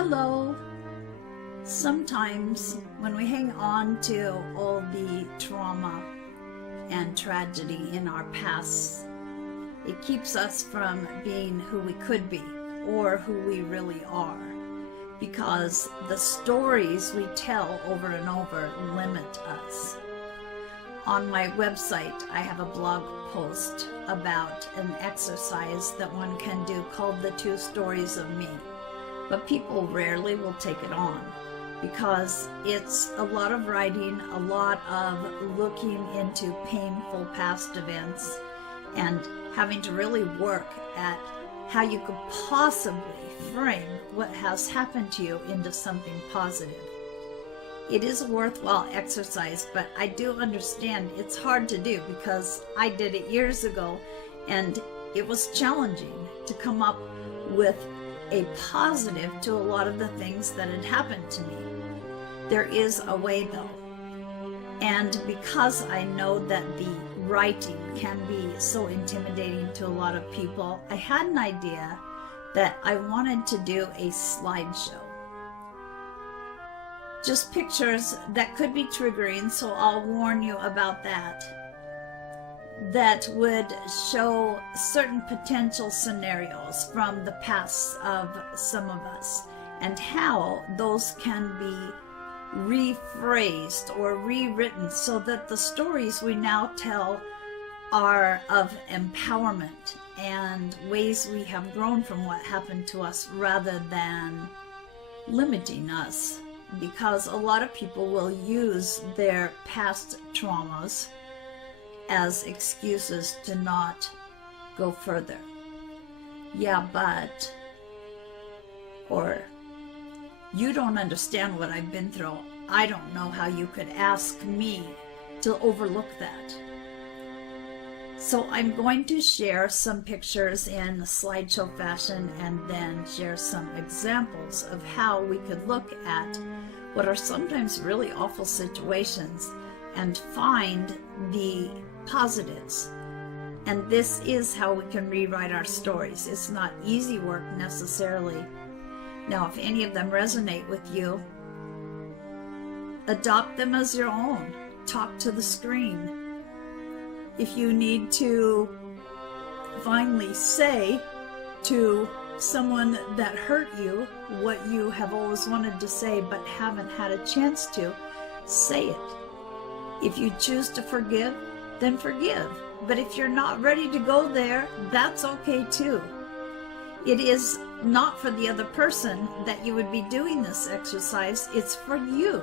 Hello. Sometimes when we hang on to all the trauma and tragedy in our past, it keeps us from being who we could be or who we really are, because the stories we tell over and over limit us. On my website, I have a blog post about an exercise that one can do called The Two Stories of Me. But people rarely will take it on because it's a lot of writing, a lot of looking into painful past events and having to really work at how you could possibly frame what has happened to you into something positive. It is a worthwhile exercise, but I do understand it's hard to do because I did it years ago and it was challenging to come up with a positive to a lot of the things that had happened to me. There is a way though. And because I know that the writing can be so intimidating to a lot of people, I had an idea that I wanted to do a slideshow. Just pictures that could be triggering, so I'll warn you about that. That would show certain potential scenarios from the past of some of us and how those can be rephrased or rewritten so that the stories we now tell are of empowerment and ways we have grown from what happened to us rather than limiting us, because a lot of people will use their past traumas as excuses to not go further. Yeah, but, or you don't understand what I've been through. I don't know how you could ask me to overlook that. So I'm going to share some pictures in slideshow fashion and then share some examples of how we could look at what are sometimes really awful situations and find the positives. And this is how we can rewrite our stories. It's not easy work necessarily. Now, if any of them resonate with you, adopt them as your own. Talk to the screen. If you need to finally say to someone that hurt you what you have always wanted to say but haven't had a chance to, say it. If you choose to forgive, then forgive. But if you're not ready to go there, that's okay too. It is not for the other person that you would be doing this exercise, it's for you.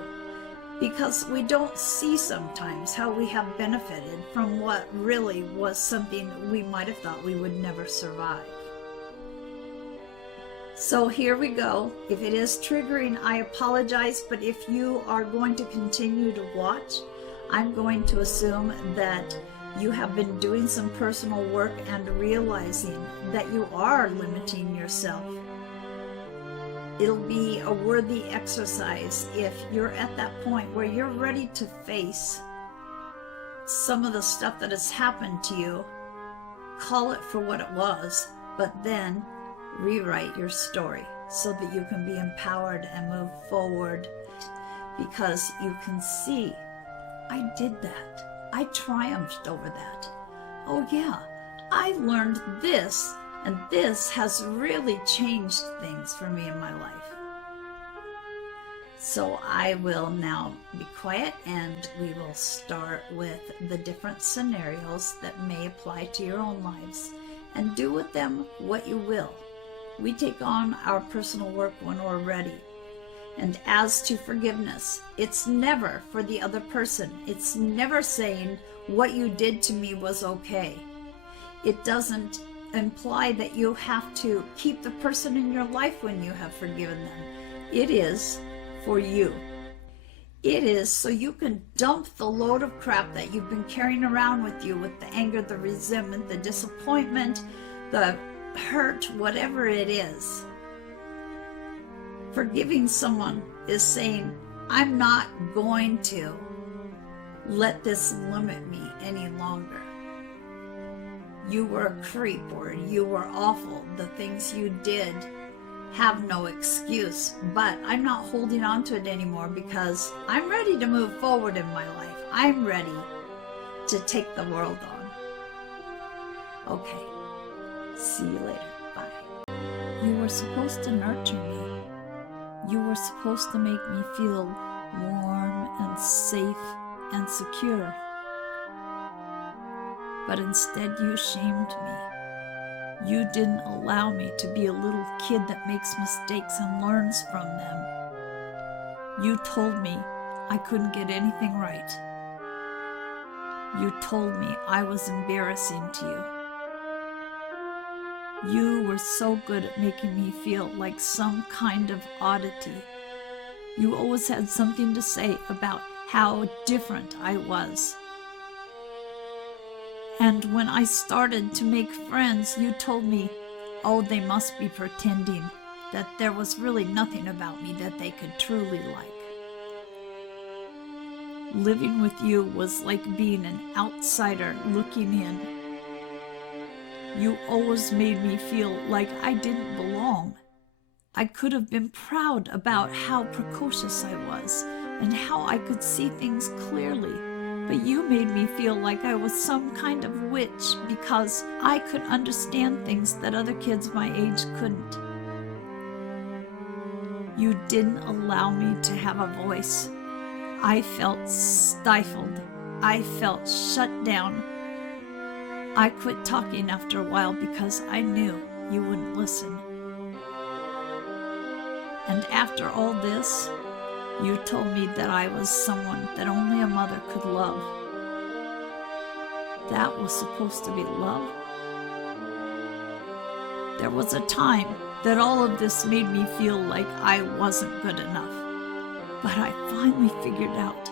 Because we don't see sometimes how we have benefited from what really was something we might have thought we would never survive. So here we go. If it is triggering, I apologize, but if you are going to continue to watch, I'm going to assume that you have been doing some personal work and realizing that you are limiting yourself. It'll be a worthy exercise if you're at that point where you're ready to face some of the stuff that has happened to you, call it for what it was, but then rewrite your story so that you can be empowered and move forward, because you can see, I did that. I triumphed over that. Oh yeah, I learned this, and this has really changed things for me in my life. So I will now be quiet and we will start with the different scenarios that may apply to your own lives, and do with them what you will. We take on our personal work when we're ready. And as to forgiveness, it's never for the other person. It's never saying what you did to me was okay. It doesn't imply that you have to keep the person in your life when you have forgiven them. It is for you. It is so you can dump the load of crap that you've been carrying around with you, with the anger, the resentment, the disappointment, the hurt, whatever it is. Forgiving someone is saying, I'm not going to let this limit me any longer. You were a creep, or you were awful. The things you did have no excuse, but I'm not holding on to it anymore because I'm ready to move forward in my life. I'm ready to take the world on. Okay, see you later. Bye. You were supposed to nurture me. You were supposed to make me feel warm and safe and secure. But instead you shamed me. You didn't allow me to be a little kid that makes mistakes and learns from them. You told me I couldn't get anything right. You told me I was embarrassing to you. You were so good at making me feel like some kind of oddity. You always had something to say about how different I was. And when I started to make friends, you told me, oh, they must be pretending, that there was really nothing about me that they could truly like. Living with you was like being an outsider looking in. You always made me feel like I didn't belong. I could have been proud about how precocious I was and how I could see things clearly. But you made me feel like I was some kind of witch because I could understand things that other kids my age couldn't. You didn't allow me to have a voice. I felt stifled. I felt shut down. I quit talking after a while because I knew you wouldn't listen. And after all this, you told me that I was someone that only a mother could love. That was supposed to be love? There was a time that all of this made me feel like I wasn't good enough. But I finally figured out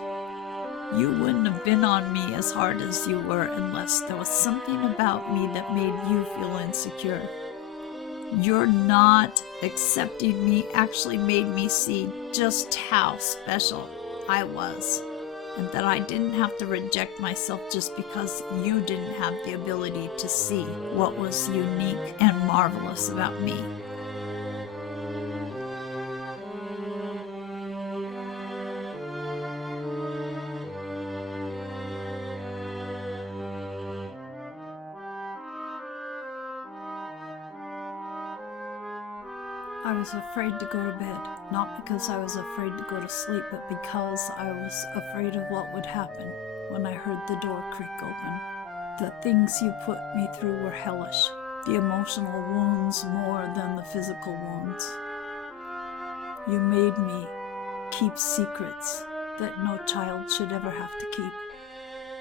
you wouldn't have been on me as hard as you were unless there was something about me that made you feel insecure. Your not accepting me actually made me see just how special I was, and that I didn't have to reject myself just because you didn't have the ability to see what was unique and marvelous about me. I was afraid to go to bed, not because I was afraid to go to sleep, but because I was afraid of what would happen when I heard the door creak open. The things you put me through were hellish, the emotional wounds more than the physical wounds. You made me keep secrets that no child should ever have to keep.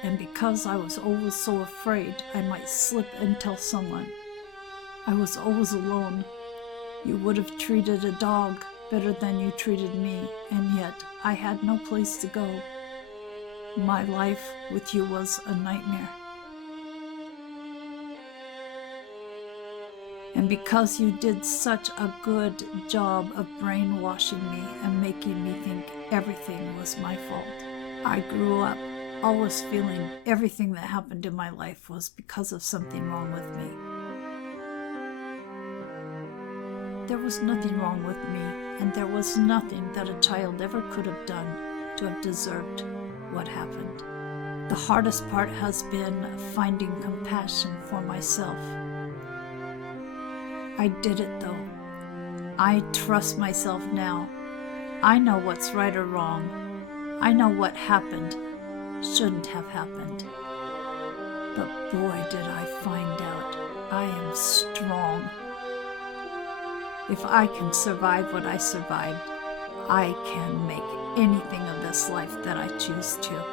And because I was always so afraid I might slip and tell someone, I was always alone. You would have treated a dog better than you treated me, and yet I had no place to go. My life with you was a nightmare. And because you did such a good job of brainwashing me and making me think everything was my fault, I grew up always feeling everything that happened in my life was because of something wrong with me. There was nothing wrong with me, and there was nothing that a child ever could have done to have deserved what happened. The hardest part has been finding compassion for myself. I did it though. I trust myself now. I know what's right or wrong. I know what happened shouldn't have happened. But boy, did I find out I am strong. If I can survive what I survived, I can make anything of this life that I choose to.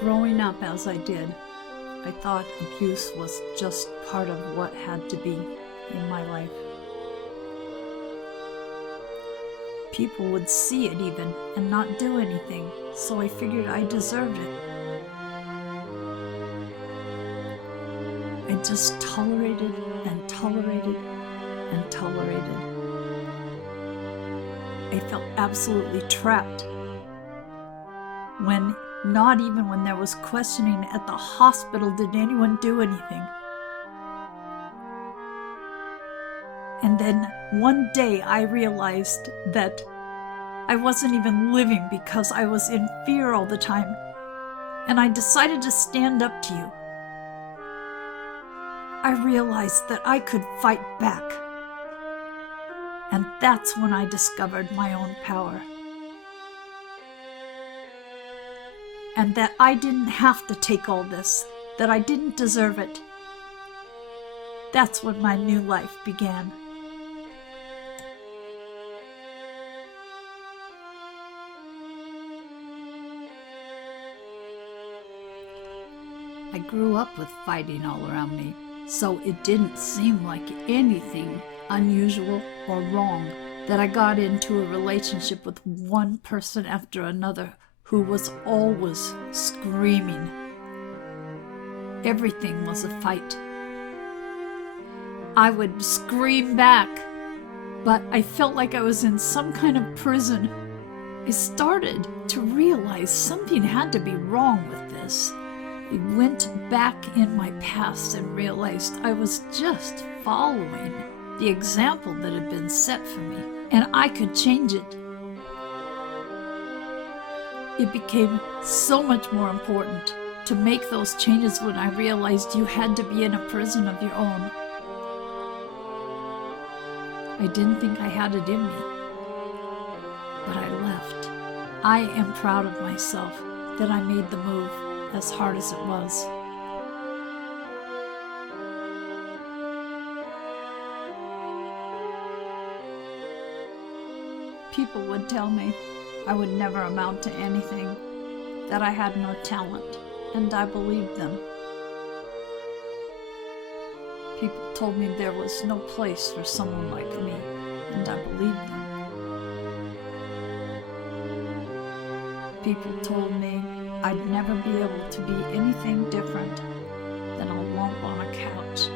Growing up as I did, I thought abuse was just part of what had to be in my life. People would see it even and not do anything, so I figured I deserved it. I just tolerated and tolerated and tolerated. I felt absolutely trapped. When not even when there was questioning at the hospital did anyone do anything. And then one day I realized that I wasn't even living because I was in fear all the time. And I decided to stand up to you. I realized that I could fight back. And that's when I discovered my own power. And that I didn't have to take all this, that I didn't deserve it. That's when my new life began. I grew up with fighting all around me, so it didn't seem like anything unusual or wrong that I got into a relationship with one person after another who was always screaming. Everything was a fight. I would scream back, but I felt like I was in some kind of prison. I started to realize something had to be wrong with this. I went back in my past and realized I was just following the example that had been set for me, and I could change it. It became so much more important to make those changes when I realized you had to be in a prison of your own. I didn't think I had it in me, but I left. I am proud of myself that I made the move, as hard as it was. People would tell me I would never amount to anything, that I had no talent, and I believed them. People told me there was no place for someone like me, and I believed them. People told me I'd never be able to be anything different than a lump on a couch.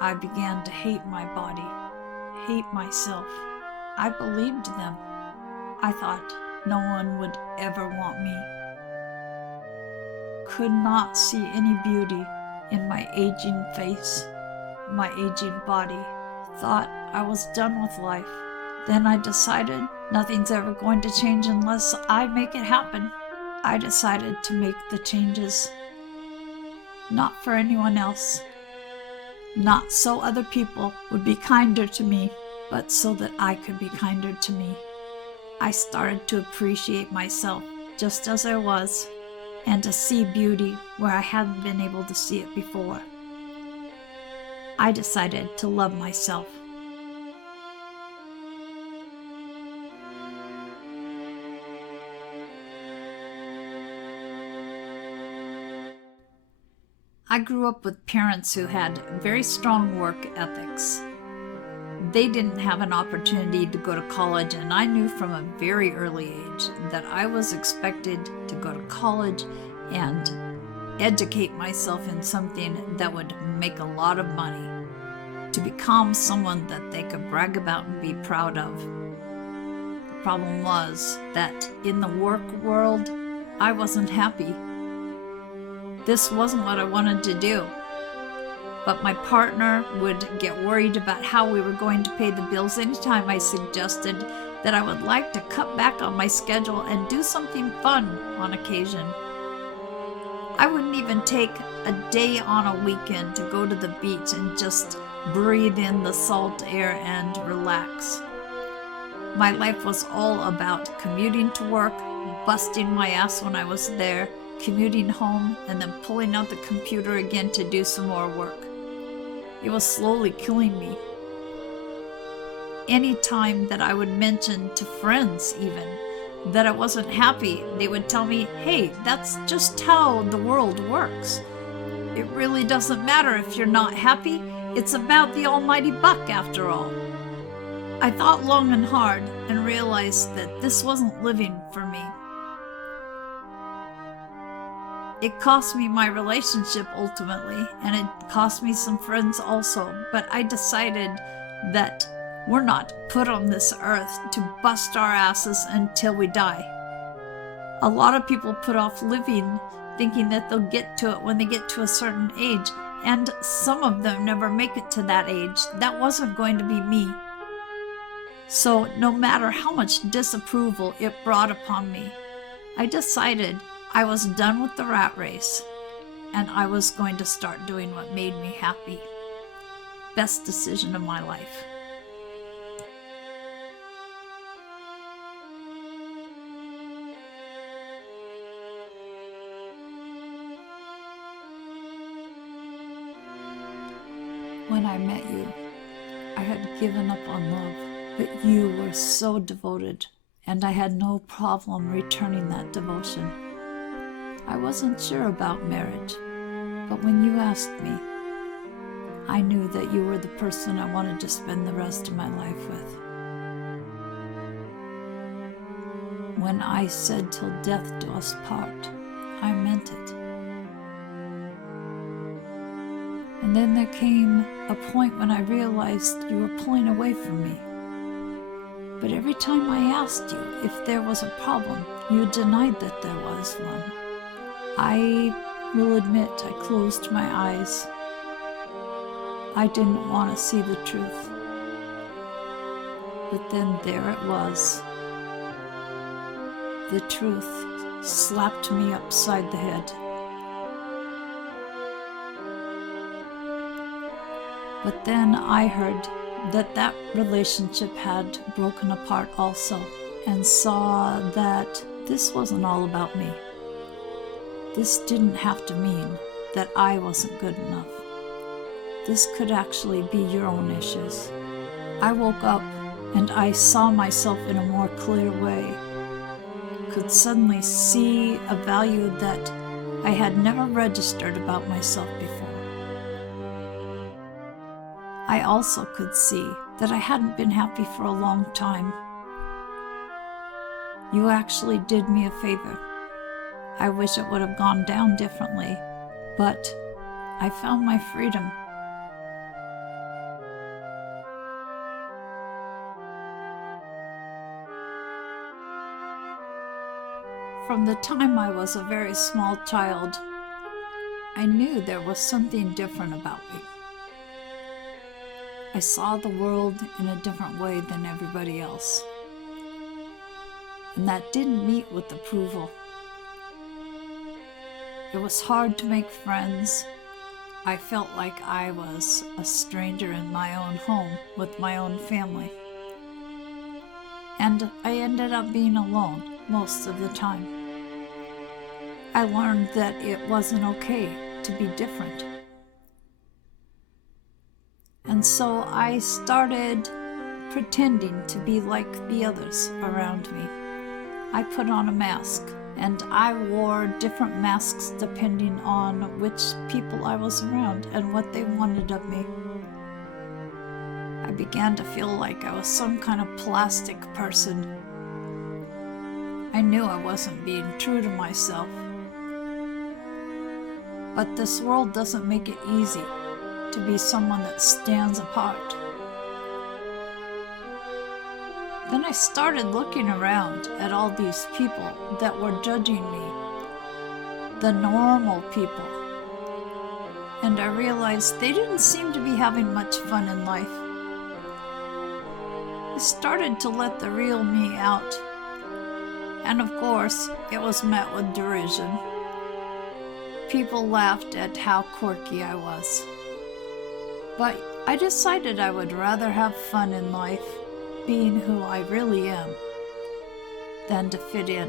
I began to hate my body, hate myself. I believed them. I thought no one would ever want me. Could not see any beauty in my aging face, my aging body. Thought I was done with life. Then I decided nothing's ever going to change unless I make it happen. I decided to make the changes. Not for anyone else. Not so other people would be kinder to me, but so that I could be kinder to me. I started to appreciate myself just as I was, and to see beauty where I hadn't been able to see it before. I decided to love myself. I grew up with parents who had very strong work ethics. They didn't have an opportunity to go to college, and I knew from a very early age that I was expected to go to college and educate myself in something that would make a lot of money, to become someone that they could brag about and be proud of. The problem was that in the work world, I wasn't happy. This wasn't what I wanted to do. But my partner would get worried about how we were going to pay the bills anytime I suggested that I would like to cut back on my schedule and do something fun on occasion. I wouldn't even take a day on a weekend to go to the beach and just breathe in the salt air and relax. My life was all about commuting to work, busting my ass when I was there, commuting home, and then pulling out the computer again to do some more work. It was slowly killing me. Any time that I would mention to friends even that I wasn't happy, they would tell me, hey, that's just how the world works. It really doesn't matter if you're not happy. It's about the almighty buck after all. I thought long and hard and realized that this wasn't living for me. It cost me my relationship ultimately, and it cost me some friends also, but I decided that We're not put on this earth to bust our asses until we die. A lot of people put off living thinking that they'll get to it when they get to a certain age, and some of them never make it to that age. That wasn't going to be me. So no matter how much disapproval it brought upon me, I decided I was done with the rat race, and I was going to start doing what made me happy. Best decision of my life. When I met you, I had given up on love, but you were so devoted, and I had no problem returning that devotion. I wasn't sure about marriage, but when you asked me, I knew that you were the person I wanted to spend the rest of my life with. When I said till death do us part, I meant it. And then there came a point when I realized you were pulling away from me. But every time I asked you if there was a problem, you denied that there was one. I will admit I closed my eyes. I didn't want to see the truth. But then there it was. The truth slapped me upside the head. But then I heard that that relationship had broken apart also, and saw that this wasn't all about me. This didn't have to mean that I wasn't good enough. This could actually be your own issues. I woke up and I saw myself in a more clear way, could suddenly see a value that I had never registered about myself before. I also could see that I hadn't been happy for a long time. You actually did me a favor. I wish it would have gone down differently, but I found my freedom. From the time I was a very small child, I knew there was something different about me. I saw the world in a different way than everybody else. And that didn't meet with approval. It was hard to make friends. I felt like I was a stranger in my own home with my own family. And I ended up being alone most of the time. I learned that it wasn't okay to be different. And so I started pretending to be like the others around me. I put on a mask, and I wore different masks depending on which people I was around and what they wanted of me. I began to feel like I was some kind of plastic person. I knew I wasn't being true to myself. But this world doesn't make it easy to be someone that stands apart. Then I started looking around at all these people that were judging me, the normal people, and I realized they didn't seem to be having much fun in life. I started to let the real me out, and of course, it was met with derision. People laughed at how quirky I was. But I decided I would rather have fun in life, being who I really am, than to fit in.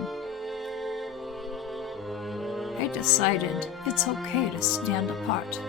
I decided it's okay to stand apart.